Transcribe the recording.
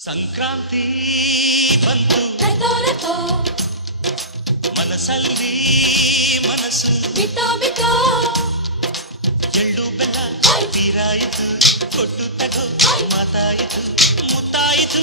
ಸಂಕ್ರಾಂತಿ ಬಂತು ಮನಸ್ಸಲ್ಲಿ ಮನಸ್ಸು ಬಿತ್ತೋ ಬಿತ್ತೋ ಎಳ್ಳು ಬೆಲ್ಲ ತೀರಾಯಿತು ಕೊಟ್ಟು ತಗೋ ಮಾತಾಯಿತು ಮುತ್ತಾಯಿತು